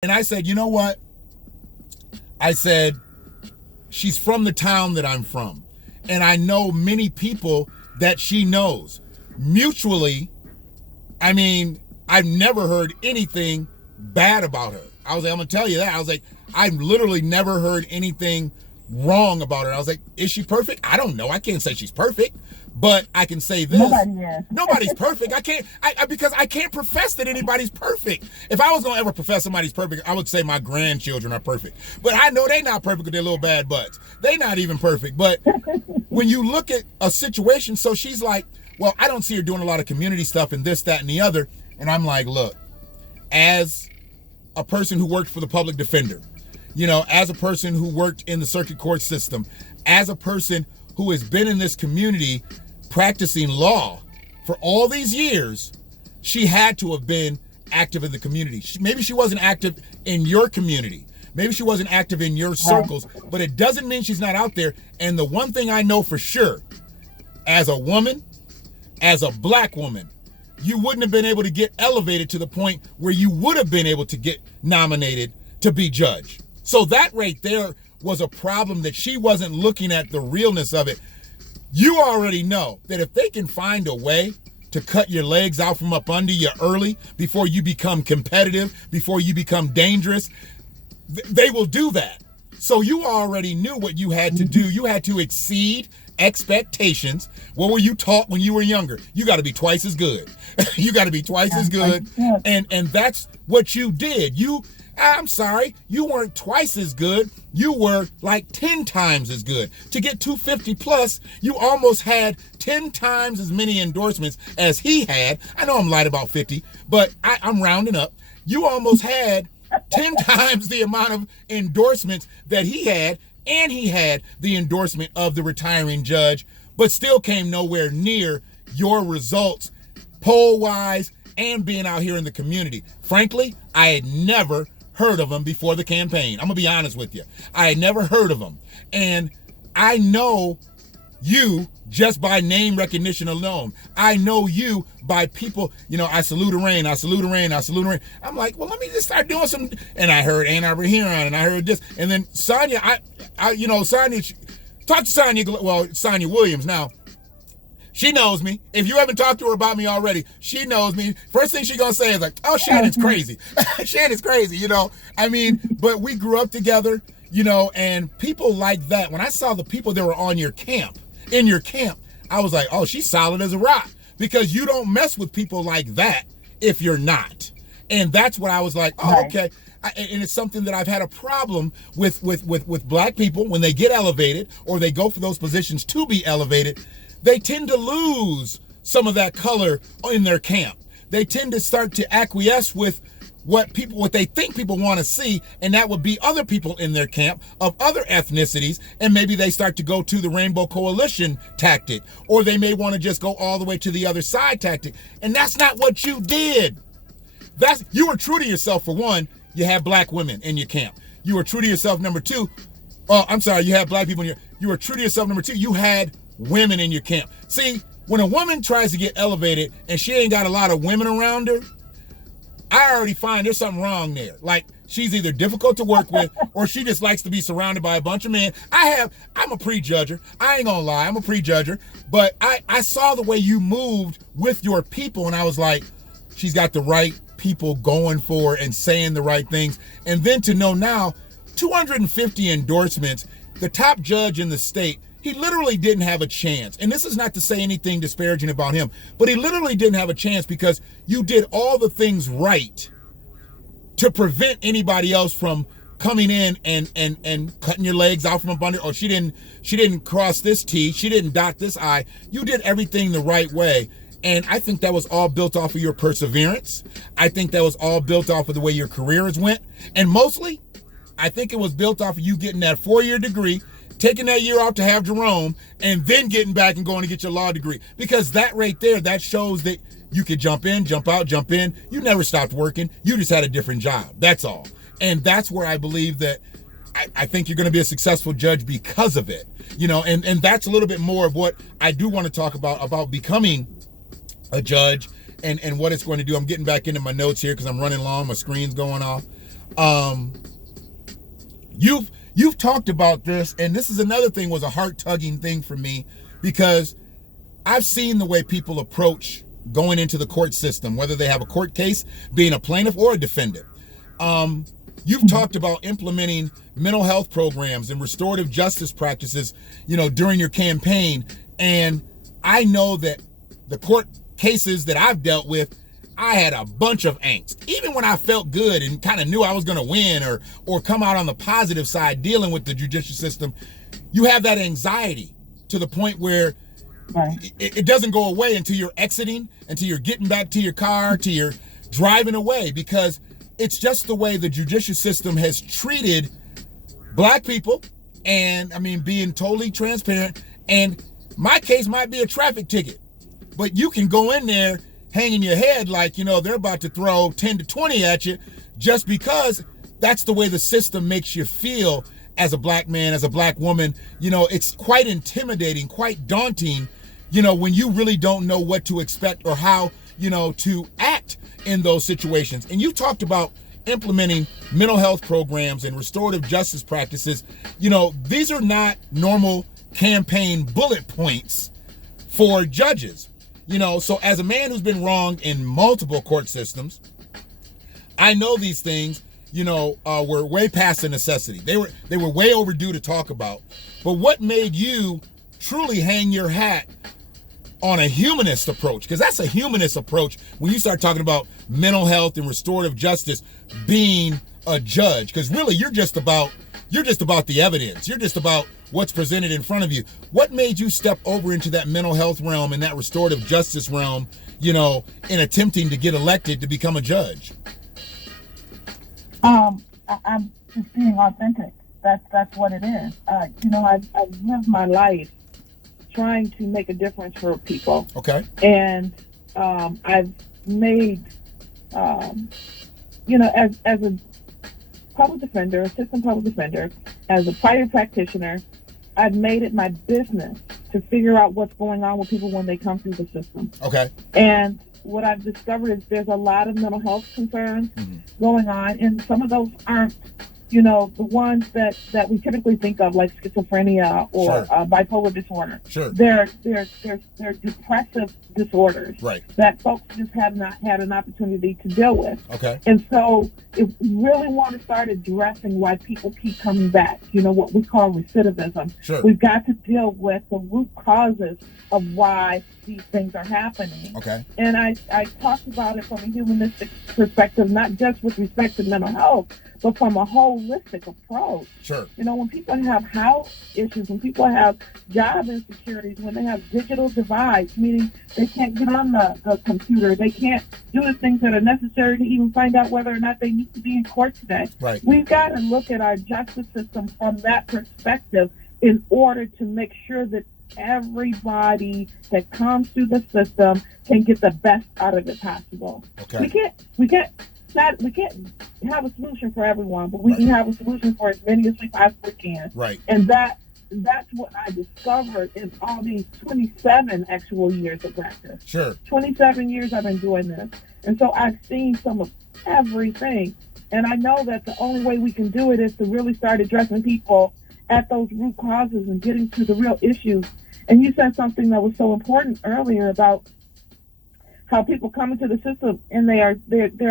And I said, you know what? I said, she's from the town that I'm from. And I know many people that she knows. Mutually, I mean, I've never heard anything bad about her. I was like, I'm gonna tell you that. I was like, I've literally never heard anything wrong about her. I was like, is she perfect? I don't know. I can't say she's perfect, but I can say this. Nobody's perfect. Because I can't profess that anybody's perfect. If I was gonna ever profess somebody's perfect, I would say my grandchildren are perfect. But I know they're not perfect with their little bad butts. They're not even perfect. But when you look at a situation, so she's like, well, I don't see her doing a lot of community stuff and this, that, and the other. And I'm like, look, as a person who worked for the public defender, you know, as a person who worked in the circuit court system, as a person who has been in this community practicing law for all these years, she had to have been active in the community. Maybe she wasn't active in your community. Maybe she wasn't active in your circles, but it doesn't mean she's not out there. And the one thing I know for sure, as a woman, as a black woman, you wouldn't have been able to get elevated to the point where you would have been able to get nominated to be judge. So that right there was a problem, that she wasn't looking at the realness of it. You already know that if they can find a way to cut your legs out from up under you early, before you become competitive, before you become dangerous, they will do that. So you already knew what you had to do. You had to exceed expectations. What were you taught when you were younger? You got to be twice as good. You got to be twice as good. And that's what you did. I'm sorry, you weren't twice as good. You were like 10 times as good. To get 250 plus, you almost had 10 times as many endorsements as he had. I know I'm light about 50, but I'm rounding up. You almost had 10 times the amount of endorsements that he had, and he had the endorsement of the retiring judge, but still came nowhere near your results, poll-wise, and being out here in the community. Frankly, I had never heard of him before the campaign. I'm gonna be honest with you. I had never heard of him. And I know you just by name recognition alone. I know you by people, you know, I salute Erane, I salute Erane, I salute Erane. I'm like, well, let me just start doing some, and I heard Ann Arbor Huron, and I heard this, and then Sonia, Sonia, talk to Sonia, well, Sonia Williams now. She knows me. If you haven't talked to her about me already, she knows me. First thing she's gonna say is like, oh, Shannon's crazy. Shannon's crazy, you know? I mean, but we grew up together, you know, and people like that, when I saw the people that were in your camp, I was like, oh, she's solid as a rock, because you don't mess with people like that if you're not. And that's what I was like, oh, okay. And it's something that I've had a problem with black people when they get elevated or they go for those positions to be elevated. They tend to lose some of that color in their camp. They tend to start to acquiesce with what they think people want to see, and that would be other people in their camp of other ethnicities, and maybe they start to go to the Rainbow Coalition tactic, or they may want to just go all the way to the other side tactic, and that's not what you did. You were true to yourself. For one, you had black women in your camp. You were true to yourself. Number two, you had black people you were true to yourself. Number two, you had women in your camp. See, when a woman tries to get elevated and she ain't got a lot of women around her, I already find there's something wrong there. Like, she's either difficult to work with or she just likes to be surrounded by a bunch of men. I'm a prejudger. I ain't gonna lie, I'm a prejudger. But I saw the way you moved with your people, and I was like, she's got the right people going for her and saying the right things. And then to know now, 250 endorsements, the top judge in the state, he literally didn't have a chance. And this is not to say anything disparaging about him, but he literally didn't have a chance because you did all the things right to prevent anybody else from coming in and cutting your legs out from under, or she didn't cross this T, she didn't dot this I. You did everything the right way. And I think that was all built off of your perseverance. I think that was all built off of the way your careers went. And mostly, I think it was built off of you getting that 4-year degree, taking that year off to have Jerome, and then getting back and going to get your law degree. Because that right there, that shows that you could jump in, jump out, jump in. You never stopped working. You just had a different job. That's all. And that's where I believe that I think you're going to be a successful judge because of it. You know, and that's a little bit more of what I do want to talk about becoming a judge and what it's going to do. I'm getting back into my notes here because I'm running long. My screen's going off. You've talked about this, and this is another thing, was a heart-tugging thing for me, because I've seen the way people approach going into the court system, whether they have a court case, being a plaintiff or a defendant. You've talked about implementing mental health programs and restorative justice practices, during your campaign. And I know that the court cases that I've dealt with, I had a bunch of angst. Even when I felt good and kind of knew I was going to win or come out on the positive side dealing with the judicial system, you have that anxiety to the point where it doesn't go away until you're exiting, until you're getting back to your car, till you're driving away, because it's just the way the judicial system has treated Black people. And I mean, being totally transparent, and my case might be a traffic ticket, but you can go in there hanging your head like, they're about to throw 10 to 20 at you, just because that's the way the system makes you feel as a Black man, as a Black woman. It's quite intimidating, quite daunting, when you really don't know what to expect or how, to act in those situations. And you talked about implementing mental health programs and restorative justice practices. These are not normal campaign bullet points for judges. So as a man who's been wronged in multiple court systems, I know these things, were way past the necessity. They were way overdue to talk about. But what made you truly hang your hat on a humanist approach? Because that's a humanist approach when you start talking about mental health and restorative justice being a judge. Because really, you're just about the evidence. You're just about what's presented in front of you. What made you step over into that mental health realm and that restorative justice realm, in attempting to get elected to become a judge? I'm just being authentic. That's what it is. I've lived my life trying to make a difference for people. Okay. And I've made, as a public defender, assistant public defender, as a private practitioner, I've made it my business to figure out what's going on with people when they come through the system. Okay. And what I've discovered is there's a lot of mental health concerns going on, and some of those aren't, the ones that we typically think of, like schizophrenia or bipolar disorder. Sure. They're depressive disorders that folks just have not had an opportunity to deal with. Okay. And so if we really want to start addressing why people keep coming back, what we call recidivism, we've got to deal with the root causes of why these things are happening. Okay. And I talked about it from a humanistic perspective, not just with respect to mental health, but from a holistic approach. Sure. When people have health issues, when people have job insecurities, when they have digital divides, meaning they can't get on the computer, they can't do the things that are necessary to even find out whether or not they need to be in court today. Right. We've got to look at our justice system from that perspective in order to make sure that everybody that comes through the system can get the best out of it possible. Okay. We can't have a solution for everyone, but we can have a solution for as many as we possibly can. Right. And that's what I discovered in all these 27 actual years of practice. Sure. 27 years I've been doing this. And so I've seen some of everything. And I know that the only way we can do it is to really start addressing people at those root causes and getting to the real issues. And you said something that was so important earlier about how people come into the system and they're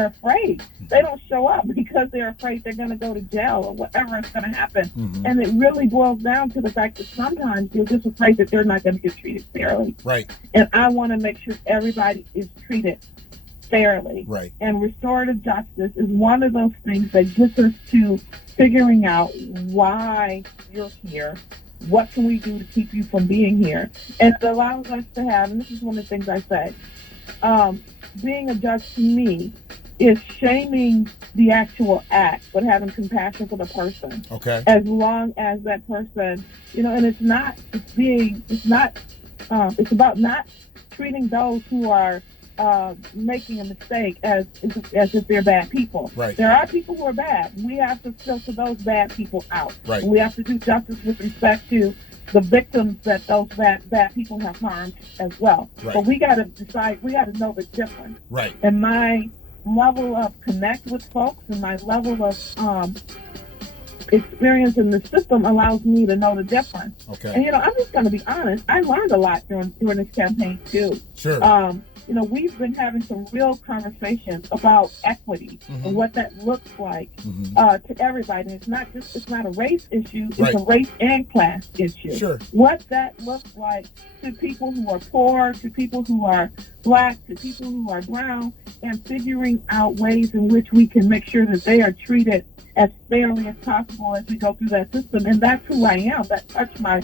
afraid. They don't show up because they're afraid they're going to go to jail or whatever is going to happen. And it really boils down to the fact that sometimes they're just afraid that they're not going to get treated fairly. Right. And I want to make sure everybody is treated fairly. Right. And restorative justice is one of those things that gets us to figuring out why you're here. What can we do to keep you from being here? And it allows us to have, and this is one of the things I say, being a judge to me is shaming the actual act, but having compassion for the person. Okay. As long as that person, and it's about not treating those who are making a mistake as if they're bad people. Right. There are people who are bad. We have to filter those bad people out. Right. We have to do justice with respect to the victims that those bad people have harmed as well. Right. But we got to decide. We got to know the difference. Right. And my level of connect with folks and my level of experience in the system allows me to know the difference. Okay. And, I'm just going to be honest. I learned a lot during this campaign, too. Sure. We've been having some real conversations about equity and what that looks like to everybody. It's not a race issue. It's a race and class issue. Sure. What that looks like to people who are poor, to people who are Black, to people who are brown, and figuring out ways in which we can make sure that they are treated as fairly as possible as we go through that system. And that's who I am. That touched my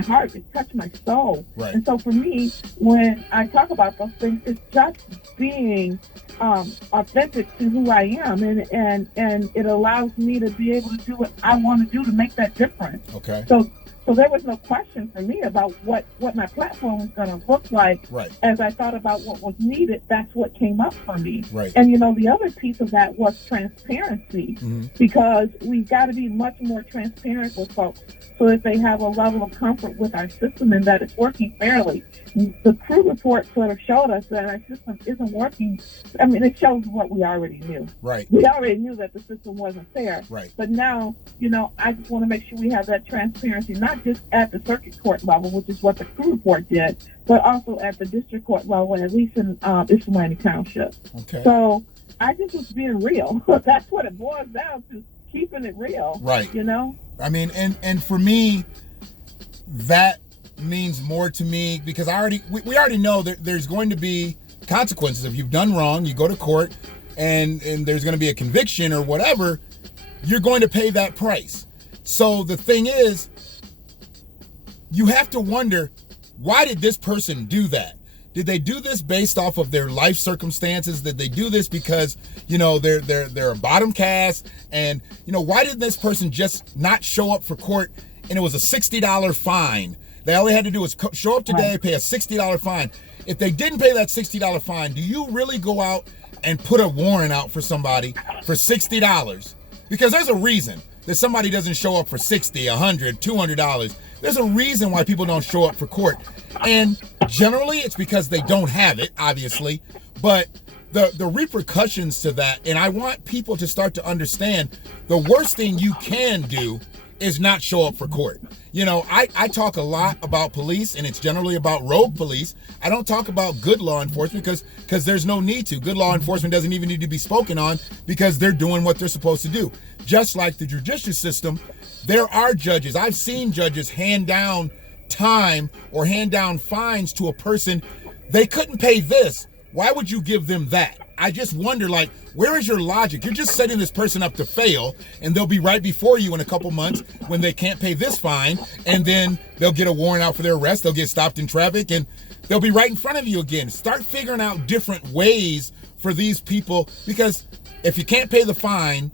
heart. It touched my soul. Right. And so for me, when I talk about those things, it's just being authentic to who I am. And it allows me to be able to do what I want to do to make that difference. Okay. So there was no question for me about what my platform was going to look like. Right. As I thought about what was needed, that's what came up for me. Right. And, the other piece of that was transparency, because we've got to be much more transparent with folks so that they have a level of comfort with our system and that it's working fairly. The crew report sort of showed us that our system isn't working. I mean, it shows what we already knew. Right. We already knew that the system wasn't fair. Right. But now, I just want to make sure we have that transparency, not just at the circuit court level, which is what the crew report did, but also at the district court level, at least in Ypsilanti Township. Okay. So I just was being real. That's what it boils down to, keeping it real. Right. I mean, and for me, that means more to me because we already know that there's going to be consequences. If you've done wrong, you go to court and there's going to be a conviction or whatever, you're going to pay that price. So the thing is, you have to wonder, why did this person do that? Did they do this based off of their life circumstances? Did they do this because, they're a bottom caste? And, why did this person just not show up for court and it was a $60 fine? They all they had to do was show up today, pay a $60 fine. If they didn't pay that $60 fine, do you really go out and put a warrant out for somebody for $60? Because there's a reason that somebody doesn't show up for $60, $100, $200. There's a reason why people don't show up for court. And generally it's because they don't have it, obviously. But the repercussions to that, and I want people to start to understand, the worst thing you can do is not show up for court. I talk a lot about police, and it's generally about rogue police. I don't talk about good law enforcement because there's no need to. Good law enforcement doesn't even need to be spoken on because they're doing what they're supposed to do. Just like the judicial system, there are judges. I've seen judges hand down time or hand down fines to a person. They couldn't pay this. Why would you give them that? I just wonder, where is your logic? You're just setting this person up to fail, and they'll be right before you in a couple months when they can't pay this fine, and then they'll get a warrant out for their arrest. They'll get stopped in traffic, and they'll be right in front of you again. Start figuring out different ways for these people, because if you can't pay the fine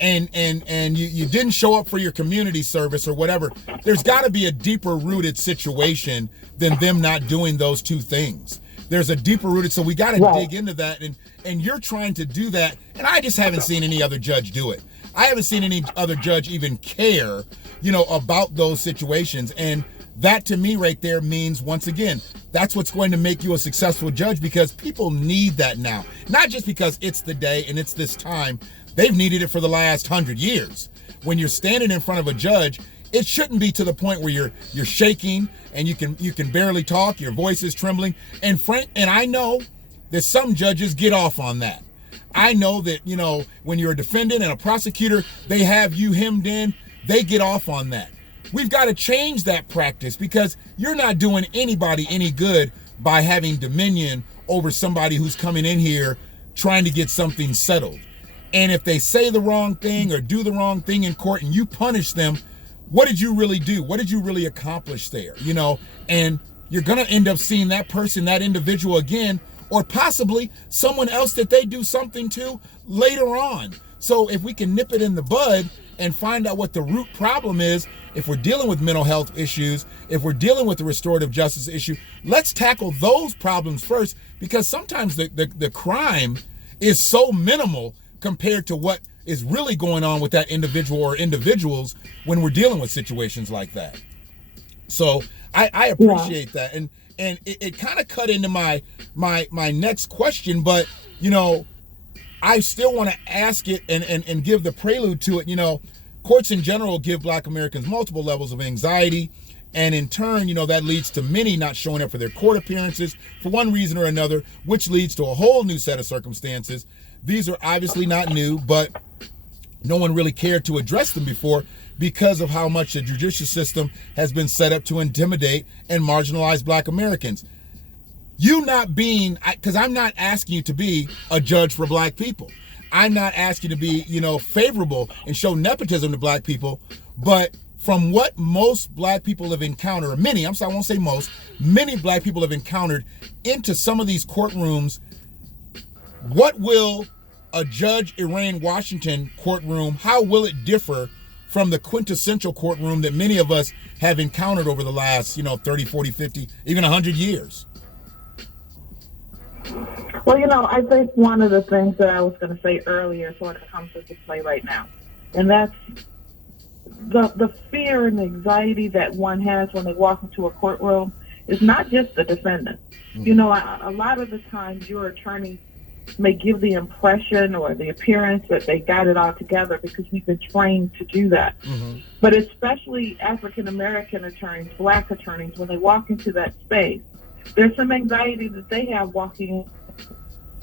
and you didn't show up for your community service or whatever, there's got to be a deeper rooted situation than them not doing those two things. There's a deeper rooted, so we got to dig into that, and you're trying to do that, and I just haven't seen any other judge do it. I haven't seen any other judge even care, about those situations, and that to me right there means, once again, that's what's going to make you a successful judge, because people need that now. Not just because it's the day and it's this time. They've needed it for the last 100 years. When you're standing in front of a judge, it shouldn't be to the point where you're shaking and you can barely talk, your voice is trembling. And I know that some judges get off on that. I know that, when you're a defendant and a prosecutor, they have you hemmed in, they get off on that. We've got to change that practice, because you're not doing anybody any good by having dominion over somebody who's coming in here trying to get something settled. And if they say the wrong thing or do the wrong thing in court and you punish them, what did you really do? What did you really accomplish there? And you're going to end up seeing that person, that individual again, or possibly someone else that they do something to later on. So if we can nip it in the bud and find out what the root problem is, if we're dealing with mental health issues, if we're dealing with the restorative justice issue, let's tackle those problems first, because sometimes the crime is so minimal compared to what is really going on with that individual or individuals when we're dealing with situations like that. So I appreciate that. And it kind of cut into my next question, but I still want to ask it and give the prelude to it. You know, courts in general give Black Americans multiple levels of anxiety. And in turn, you know, that leads to many not showing up for their court appearances for one reason or another, which leads to a whole new set of circumstances. These are obviously not new, but no one really cared to address them before because of how much the judicial system has been set up to intimidate and marginalize Black Americans. You not being, because I'm not asking you to be a judge for Black people. I'm not asking you to be, you know, favorable and show nepotism to Black people, but from what most Black people have encountered, or many, I won't say most, many Black people have encountered into some of these courtrooms, what will a Judge Erane Washington courtroom, how will it differ from the quintessential courtroom that many of us have encountered over the last, you know, 30, 40, 50, even 100 years? Well, you know, I think one of the things that I was going to say earlier sort of comes into play right now, and that's the fear and anxiety that one has when they walk into a courtroom is not just the defendant. Mm-hmm. You know, a lot of the times your attorney may give the impression or the appearance that they got it all together because we've been trained to do that. Mm-hmm. But especially African-American attorneys, Black attorneys, when they walk into that space, there's some anxiety that they have walking in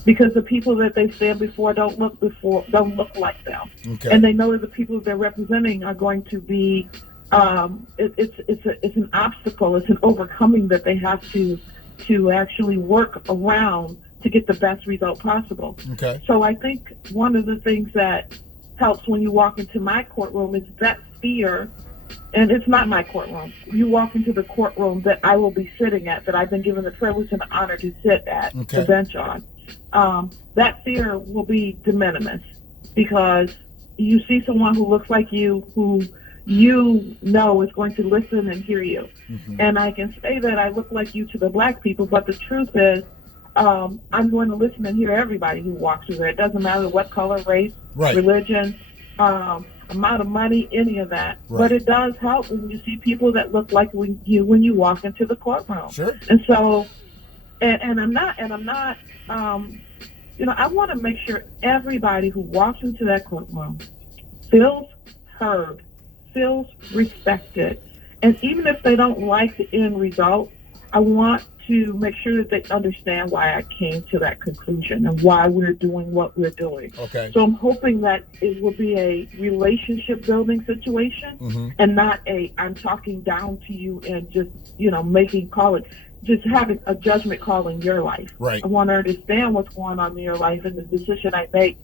because the people that they stand before don't look like them, okay. And they know that the people they're representing are going to be. It's an obstacle. It's an overcoming that they have to actually work around to get the best result possible. Okay. So I think one of the things that helps when you walk into my courtroom is that fear. And it's not my courtroom. You walk into the courtroom that I will be sitting at, that I've been given the privilege and the honor to sit at, the bench on. That fear will be de minimis because you see someone who looks like you, who you know is going to listen and hear you. Mm-hmm. And I can say that I look like you to the Black people, but the truth is I'm going to listen and hear everybody who walks through there. It doesn't matter what color, race, religion, amount of money, any of that. Right. But it does help when you see people that look like you when you walk into the courtroom. Sure. And so, and I'm not, you know, I want to make sure everybody who walks into that courtroom feels heard, feels respected. And even if they don't like the end result, I want to make sure that they understand why I came to that conclusion and why we're doing what we're doing. Okay. So I'm hoping that it will be a relationship building situation, mm-hmm. and not I'm talking down to you and just, you know, just having a judgment call in your life. Right. I want to understand what's going on in your life, and the decision I make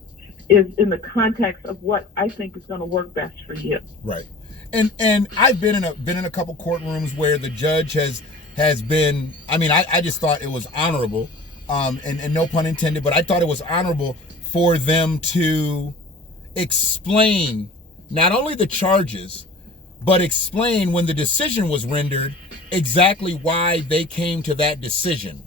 is in the context of what I think is going to work best for you. Right. And I've been in a couple courtrooms where the judge has been, I mean, I just thought it was honorable, and no pun intended, but I thought it was honorable for them to explain not only the charges, but explain when the decision was rendered exactly why they came to that decision.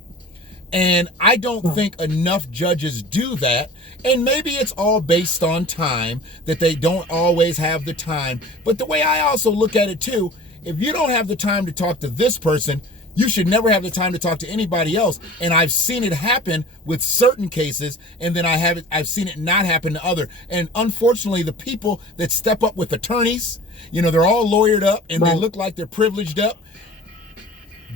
And I don't think enough judges do that. And maybe it's all based on time, that they don't always have the time. But the way I also look at it too, if you don't have the time to talk to this person, you should never have the time to talk to anybody else. And I've seen it happen with certain cases, and then I've seen it not happen to other. And unfortunately, the people that step up with attorneys, you know, they're all lawyered up and they look like they're privileged up.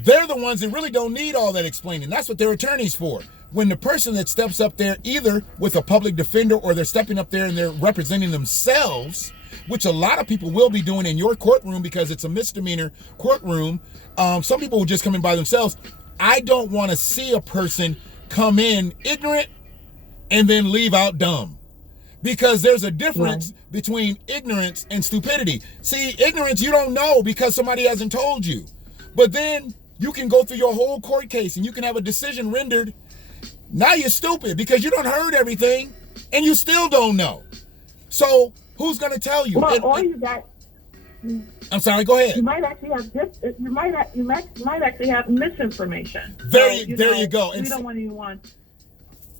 They're the ones that really don't need all that explaining. That's what their attorney's for. When the person that steps up there, either with a public defender or they're stepping up there and they're representing themselves, which a lot of people will be doing in your courtroom because it's a misdemeanor courtroom. Some people will just come in by themselves. I don't want to see a person come in ignorant and then leave out dumb, because there's a difference between ignorance and stupidity. See, ignorance, you don't know because somebody hasn't told you. But then you can go through your whole court case and you can have a decision rendered. Now you're stupid because you done heard everything and you still don't know. So who's going to tell you? Well, or you got. I'm sorry. Go ahead. You might actually have you might actually have misinformation. There you go. And we don't want anyone.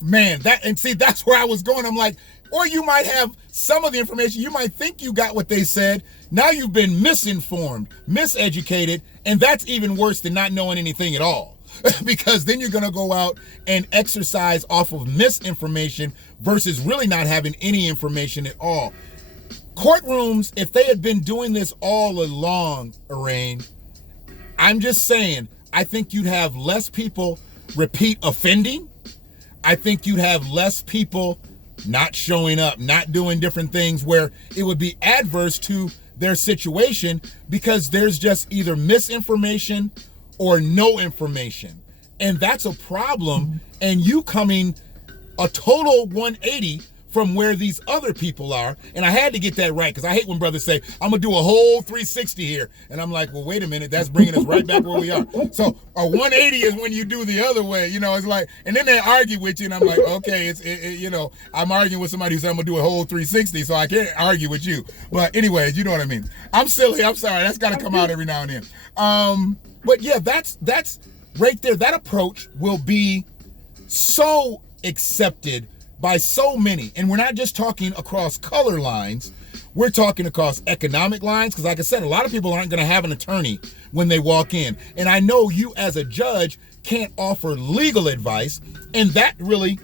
Man, that's where I was going. I'm like, or you might have some of the information. You might think you got what they said. Now you've been misinformed, miseducated, and that's even worse than not knowing anything at all. because then you're going to go out and exercise off of misinformation versus really not having any information at all. Courtrooms, if they had been doing this all along, Erane, I'm just saying, I think you'd have less people repeat offending. I think you'd have less people not showing up, not doing different things where it would be adverse to their situation because there's just either misinformation or no information. And that's a problem. And you coming a total 180 from where these other people are. And I had to get that right because I hate when brothers say, I'm going to do a whole 360 here. And I'm like, well, wait a minute. That's bringing us right back where we are. So a 180 is when you do the other way. You know, it's like, and then they argue with you. And I'm like, okay, you know, I'm arguing with somebody who said I'm going to do a whole 360. So I can't argue with you. But anyways, you know what I mean? I'm silly. I'm sorry. That's got to come out every now and then. But yeah, that's right there. That approach will be so accepted by so many. And we're not just talking across color lines, we're talking across economic lines, because like I said, a lot of people aren't going to have an attorney when they walk in. And I know you as a judge can't offer legal advice, and that's really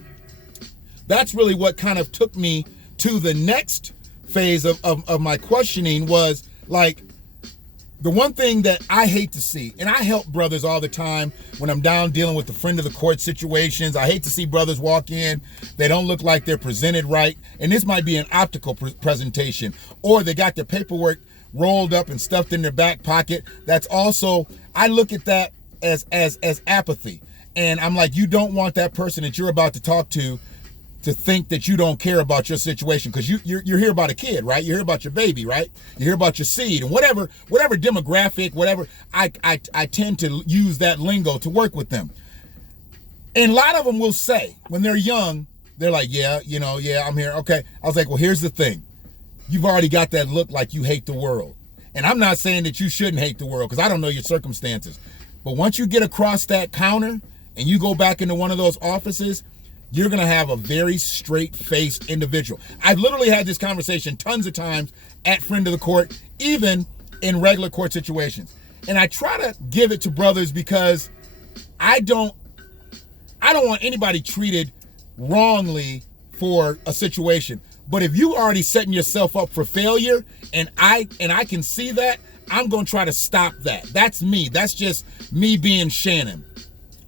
what kind of took me to the next phase of my questioning was like, the one thing that I hate to see, and I help brothers all the time when I'm down dealing with the friend of the court situations. I hate to see brothers walk in, they don't look like they're presented right. And this might be an optical presentation, or they got their paperwork rolled up and stuffed in their back pocket. That's also, I look at that as apathy. And I'm like, you don't want that person that you're about to talk to think that you don't care about your situation, because you're here about a kid, right? You're here about your baby, right? You're here about your seed, and whatever demographic, whatever. I tend to use that lingo to work with them. And a lot of them will say when they're young, they're like, yeah, I'm here. Okay. I was like, well, here's the thing. You've already got that look like you hate the world. And I'm not saying that you shouldn't hate the world, because I don't know your circumstances. But once you get across that counter and you go back into one of those offices, you're going to have a very straight-faced individual. I've literally had this conversation tons of times at Friend of the Court, even in regular court situations. And I try to give it to brothers because I don't want anybody treated wrongly for a situation. But if you already setting yourself up for failure, and I can see that, I'm going to try to stop that. That's me. That's just me being Shannon.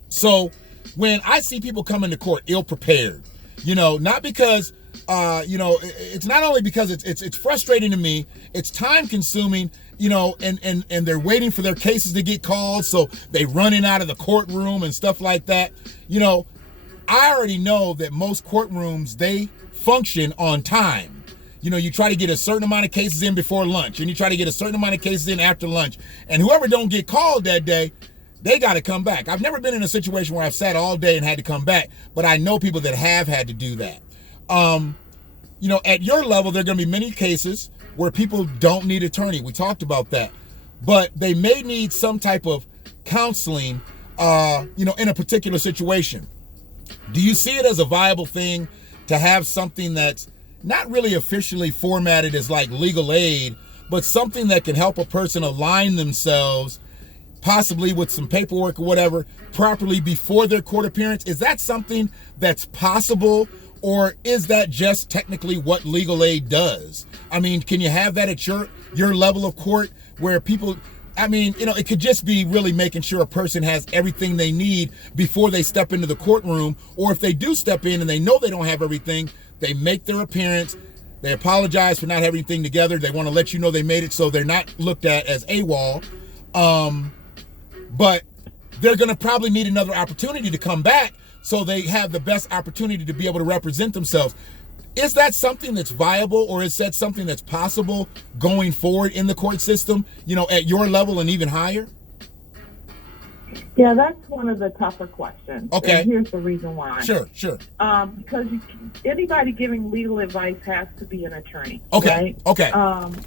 So when I see people come into court ill-prepared, not because, it's not only because it's frustrating to me, it's time-consuming, and they're waiting for their cases to get called, so they running out of the courtroom and stuff like that. I already know that most courtrooms, they function on time. You try to get a certain amount of cases in before lunch, and you try to get a certain amount of cases in after lunch, and whoever don't get called that day, they got to come back. I've never been in a situation where I've sat all day and had to come back, but I know people that have had to do that. At your level, there are going to be many cases where people don't need attorney. We talked about that, but they may need some type of counseling, in a particular situation. Do you see it as a viable thing to have something that's not really officially formatted as like legal aid, but something that can help a person align themselves possibly with some paperwork or whatever properly before their court appearance? Is that something that's possible, or is that just technically what legal aid does? I mean, can you have that at your level of court where people, it could just be really making sure a person has everything they need before they step into the courtroom, or if they do step in and they know they don't have everything, they make their appearance, they apologize for not having everything together, they want to let you know they made it so they're not looked at as AWOL. But they're going to probably need another opportunity to come back so they have the best opportunity to be able to represent themselves. Is that something that's viable, or is that something that's possible going forward in the court system, at your level and even higher? Yeah, that's one of the tougher questions. Okay. And here's the reason why. Sure. Because anybody giving legal advice has to be an attorney. Okay. Right? Okay.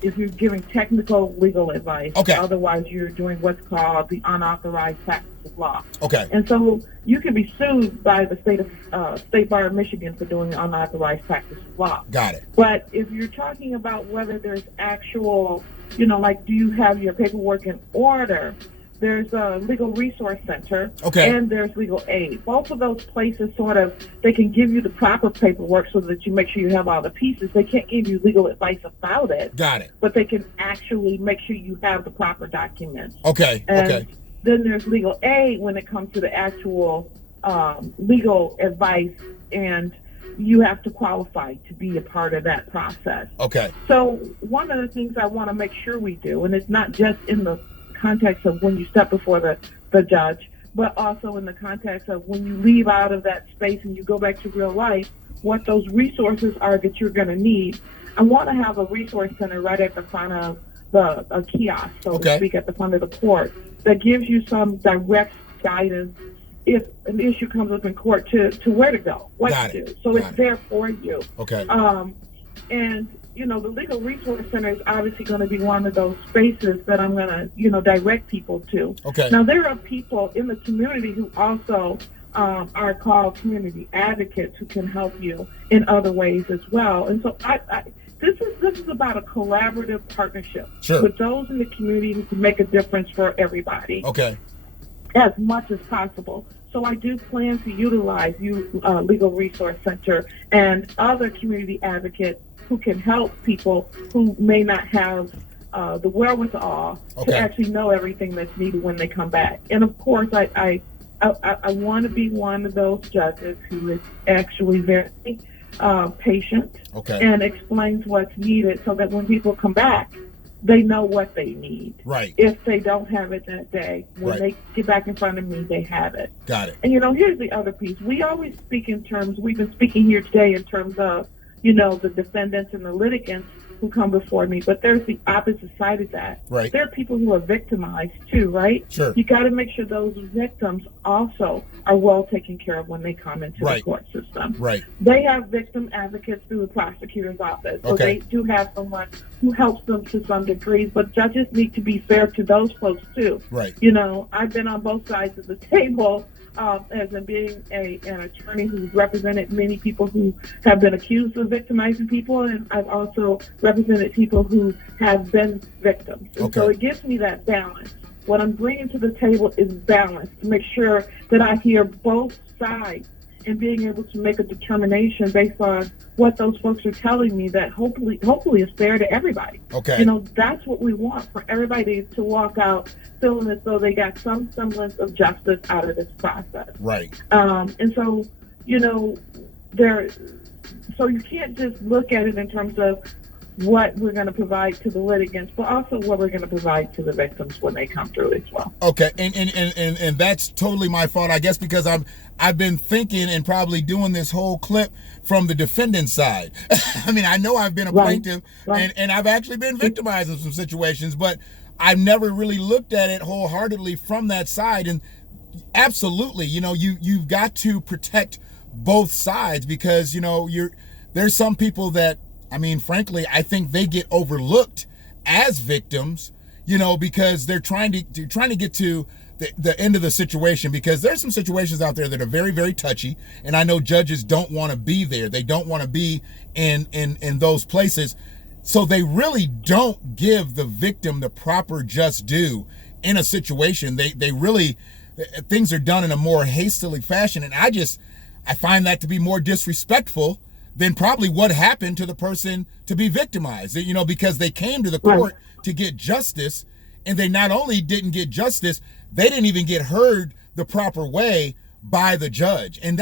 If you're giving technical legal advice. Okay. Otherwise, you're doing what's called the unauthorized practice of law. Okay. And so you can be sued by the State Bar of Michigan for doing unauthorized practice of law. Got it. But if you're talking about whether there's actual, do you have your paperwork in order there's a legal resource center, Okay. and there's legal aid. Both of those places they can give you the proper paperwork so that you make sure you have all the pieces. They can't give you legal advice about it. Got it. But they can actually make sure you have the proper documents. Okay. And Okay. then there's legal aid when it comes to the actual legal advice, and you have to qualify to be a part of that process. Okay. So one of the things I want to make sure we do, and it's not just in the context of when you step before the judge, but also in the context of when you leave out of that space and you go back to real life, what those resources are that you're going to need. I want to have a resource center right at the front of a kiosk, so to speak, at the front of the court that gives you some direct guidance if an issue comes up in court to where to go, what to do. So it's there for you. Okay. And, you know, the Legal Resource Center is obviously going to be one of those spaces that I'm going to, you know, direct people to. Okay. Now, there are people in the community who also are called community advocates who can help you in other ways as well. And so this is about a collaborative partnership with those in the community who can make a difference for everybody. Okay. As much as possible. So I do plan to utilize Legal Resource Center and other community advocates who can help people who may not have the wherewithal to actually know everything that's needed when they come back. And of course, I want to be one of those judges who is actually very patient and explains what's needed so that when people come back, they know what they need. Right. If they don't have it that day, when they get back in front of me, they have it. Got it. And, you know, here's the other piece. We always speak in terms, we've been speaking here today in terms of, you know, the defendants and the litigants who come before me, but there's the opposite side of that. Right. There are people who are victimized too, right? Sure. You got to make sure those victims also are well taken care of when they come into the court system. Right. They have victim advocates through the prosecutor's office, so they do have someone who helps them to some degree, but judges need to be fair to those folks too. Right. You know, I've been on both sides of the table as in being an attorney who's represented many people who have been accused of victimizing people, and I've also represented people who have been victims. And so it gives me that balance. What I'm bringing to the table is balance to make sure that I hear both sides and being able to make a determination based on what those folks are telling me that hopefully is fair to everybody. Okay. You know, that's what we want, for everybody to walk out feeling as though they got some semblance of justice out of this process. Right. And so, you know, so you can't just look at it in terms of what we're going to provide to the litigants, but also what we're going to provide to the victims when they come through as well. Okay, and that's totally my fault, I guess, because I've been thinking and probably doing this whole clip from the defendant side. I mean, I know I've been a plaintiff, and I've actually been victimized in some situations, but I've never really looked at it wholeheartedly from that side. And absolutely, you know, you've got to protect both sides, because, you know, there's some people that, I mean, frankly, I think they get overlooked as victims, you know, because they're trying to get to the end of the situation, because there's some situations out there that are very, very touchy, and I know judges don't want to be there. They don't want to be in those places. So they really don't give the victim the proper just due in a situation. They really, things are done in a more hastily fashion, and I find that to be more disrespectful than probably what happened to the person to be victimized, you know, because they came to the court to get justice, and they not only didn't get justice, they didn't even get heard the proper way by the judge. And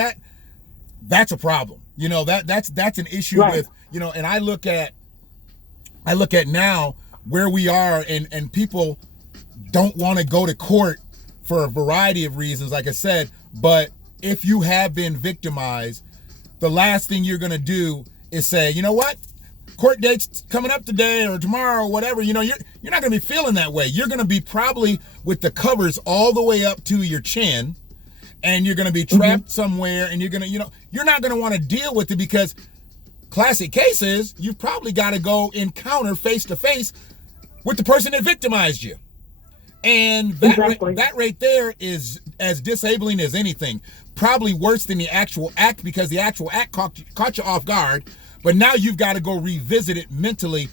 that's a problem. You know, that's an issue with, you know, and I look at now where we are, and people don't want to go to court for a variety of reasons, like I said, but if you have been victimized, the last thing you're going to do is say, you know what, court date's coming up today or tomorrow or whatever. You know, you're not going to be feeling that way. You're going to be probably with the covers all the way up to your chin, and you're going to be trapped somewhere, and you're going to, you know, you're not going to want to deal with it, because classic cases, you've probably got to go encounter face to face with the person that victimized you. And that right there is as disabling as anything. Probably worse than the actual act, because the actual act caught you off guard, but now you've got to go revisit it mentally